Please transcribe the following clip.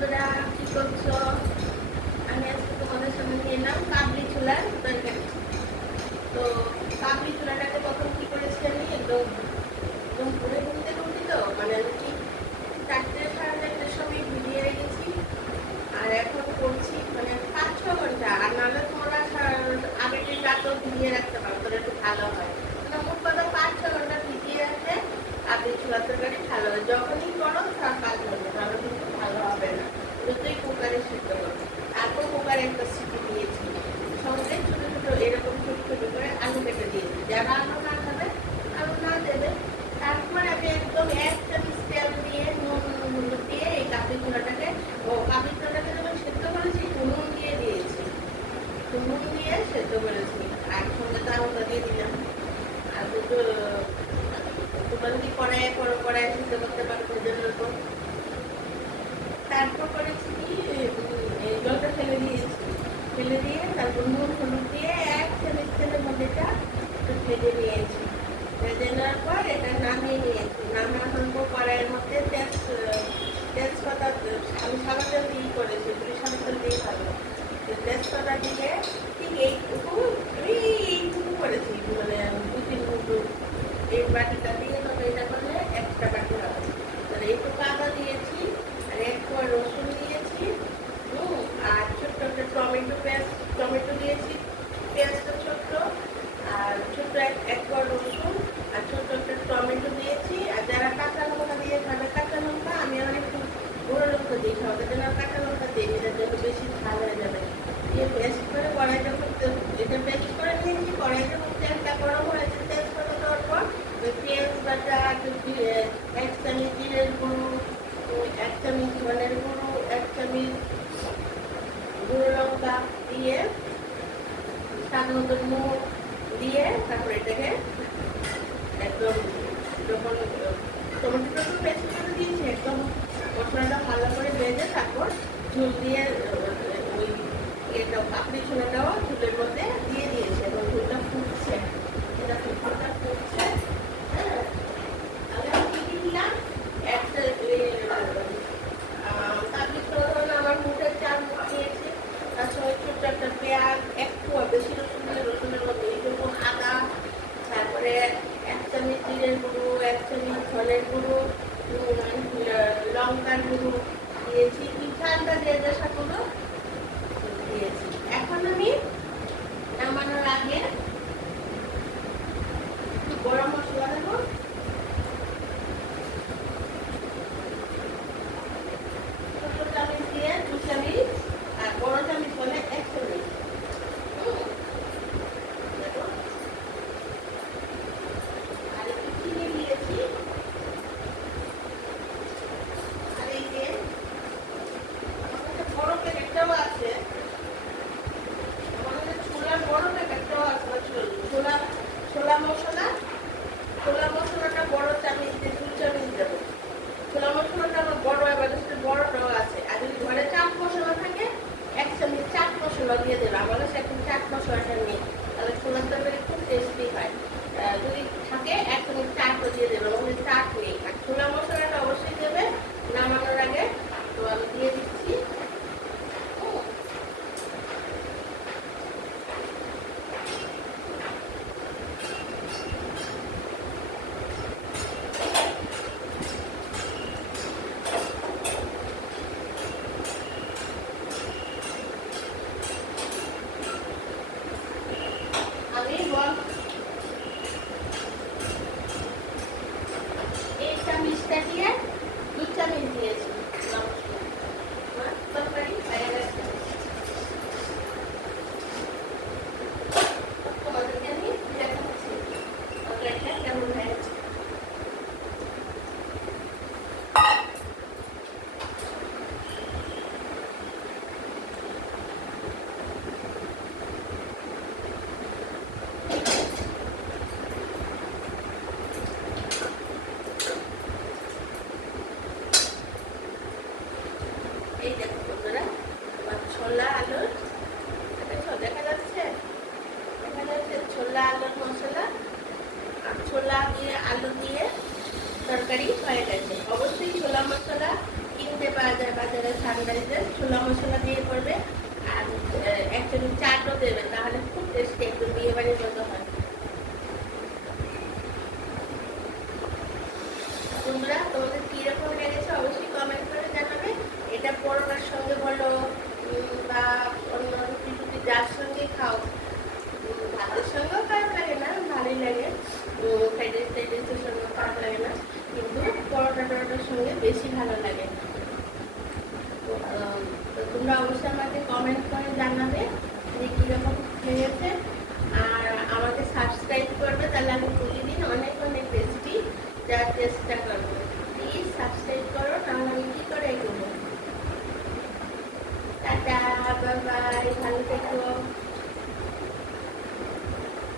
বন্ধুরা, কি করছো? আমি আজকে তোমাদের সামনে নিয়ে এলাম কাবলি ছোলার তরকারি। তো কাবলি ছোলাটাকে প্রথম কি করেছি, আমি একদম একদম ভোরে ঘুরতে ঘুরতে, তো মানে আমি ঠিক 4:30 সময় ভিজিয়ে রেখেছি। আর এখন করছি মানে 5-6 ঘন্টা। আর নাহলে তোমরা আগের দিন রাতেও ভিজিয়ে রাখতে পারো, তাহলে একটু ভালো হয়। মানে মোট কথা 5-6 ঘন্টা ভিজিয়ে রাখলে কাবলি ছোলার তরকারি ভালো হয়। যখনই করো 4-5 ঘন্টা, তাহলে কিন্তু ভালো হবে না। যতই কুকারে সিদ্ধ করো। তারপর কুকারে একটা সিটি দিয়েছি, সঙ্গে ছোটো ছোটো এরকম ছোটো ছোটো করে আলু কেটে দিয়েছি। যারা আলু না খাবে আলু না দেবে। তারপর আমি একদম 1 চামচ তেল দিয়ে নুন হলুদ দিয়ে এই কাবলি ছোলাটাকে যখন সেদ্ধ করেছি নুন দিয়ে দিয়েছি, নুন দিয়ে সেদ্ধ করেছি। আর সঙ্গে তারটা দিয়ে দিলাম। আর দুটো তোমরা যদি কড়াইয়ে করো, কড়াইয়ে সিদ্ধ করতে পারো ভেজে নেবো। তারপর করেছি কি, জলটা ফেলে দিয়েছি, ফেলে দিয়ে তারপর নুন হলুদ দিয়ে 1 চামচ তেলের মধ্যে এটা একটু ভেজে নিয়েছি। ভেজে নেওয়ার পর এটা নামিয়ে নিয়েছি। নামানোর পর কড়াইয়ের মধ্যে তেজপাতা, আমি সাদা তেল দিয়েই করেছি, তুমি সাদা তেল দিয়েই ভালো। তেজপাতা দিয়ে ঠিক এইটুকু, আমি এইটুকু করেছি, মানে 2-3 মুঠো এই বাটিটা দিয়ে তরকারিটা করলে একটা বাটি হবে। তাহলে এইটুকু আদা দিয়েছি, আর 1 কোয়া রসুন দিয়েছি, আর ছোট্ট একটা টমেটো দিয়েছি, পেঁয়াজটা ছোট্ট, আর ছোট্ট 1 কোয়া রসুন, আর ছোট্ট একটা টমেটো দিয়েছি। আর যারা কাঁচা লঙ্কা দিয়ে খাবে কাঁচা লঙ্কা, আমি আবার একটু গুঁড়ো লঙ্কা দিয়ে খাবো, তার জন্য কাঁচা লঙ্কা দিয়ে দিলে যেন বেশি ঝাল হয়ে যাবে। দিয়ে পেস্ট করে কড়াইটা করতে, এটা পেস্ট করে নিয়েছি। কড়াইটা করতে একটা গরম হয়েছে, তেজপাতা দেওয়ার পর ওই পেঁয়াজ বাটা, 1 চামচ জিরের গুঁড়ো, 1 চামচ ধনের গুঁড়ো, 1 চামচ গুঁড়ো লঙ্কা দিয়ে, স্বাদ মতো নুন দিয়ে, তারপরে এটাকে একদম যখন টমেটোটা তো পেস্ট করে দিয়েছি, একদম মশলাটা ভালো করে ভেজে তারপর ঝোল দিয়ে ওই এটা কাবলি ছোলাটাও ঝোলের মধ্যে দিয়ে দিয়েছে এবং ঝোলটা ফুটছে। এটা ঝোলটা ফুটছে। হ্যাঁ, আমি কি কি দিলাম, একটা কাবলি ছোলা ধরুন আমার মুখের 4 মুখ নিয়েছি। তার সঙ্গে ছোট্ট একটা পেঁয়াজ, একটু বেশি রসুন দিলে রসুনের মধ্যে এইটুকু আদা, তারপরে 1 চামচ জিরের গুঁড়ো, 1 চামচ ধনের গুঁড়ো, লঙ্কার গুঁড়ো দিয়েছি। ঝালটা যে যেসা গুঁড়ো দিয়েছি। এখন আমি নামানোর আগে একটু গরম মশলা দেবো, ছোট চামচ দিয়ে 2 চামচ, আর বড় চামচ হলে 1 চামচ দেবো। আর একটু চিনি দিয়েছি। আর এই যে আমার কাছে বড় প্যাকেটটাও আছে, আমাদের ছোলার বড় প্যাকেটটাও আছে, ছোলা মশলাটা বড় চামচ দিয়ে 2 চামচ দেবো। ছোলা মশলাটা আমার বড়, এবার বড়টাও আছে। আর যদি ঘরে চাট মশলা থাকে 1 চামচ চাট মশলা দিয়ে দেবে। আমার কাছে এখন চাট মশলাটা নেই, তাহলে ছোলার তরকারি খুব টেস্টি হয়। যদি থাকে 1 চামচ চাটও দিয়ে দেবে, আমাদের চাট নেই। আর ছোলা মশলাটা অবশ্যই দেবে নামানোর আগে। তো আমি দিয়ে দিচ্ছি। আমি এই চামচটা দিয়ে 2 চামচ দিয়েছি তরকারি হয়ে গেছে। তোমাদেরকে আমি দেখাচ্ছি তরকারিটা কেমন হয়েছে। এই দেখো বন্ধুরা, আমার ছোলা আলুর, দেখা যাচ্ছে ছোলা আলুর মশলা আর ছোলা দিয়ে আলু দিয়ে তরকারি হয়ে গেছে। অবশ্যই ছোলা মশলা কিনতে পাওয়া যায় বাজারে। জায়গায় সানরাইজের ছোলা মশলা দিয়ে করবে, আর এক চামচ চাটও দেবে, তাহলে খুব টেস্টি একদম বিয়ে বাড়ির মতো হয়। বন্ধুরা, তোমাদের কিরকম লেগেছে অবশ্যই কমেন্ট করে জানাবে। এটা পরোটার সঙ্গে বলো বা অন্য রুটি টুটি যার সঙ্গে খাও, ভাতের সঙ্গেও খারাপ লাগে না, ভালোই লাগে। ফ্রাইড রাইসের সঙ্গেও খারাপ লাগে না, কিন্তু পরোটা টরোটার সঙ্গে বেশি ভালো লাগে। তো তোমরা অবশ্যই আমাকে কমেন্ট করে জানাবে যে কীরকম লেগেছে, আর আমাকে সাবস্ক্রাইব করবে, তাহলে আমি প্রতিদিন অনেক অনেক রেসিপি দেওয়ার চেষ্টা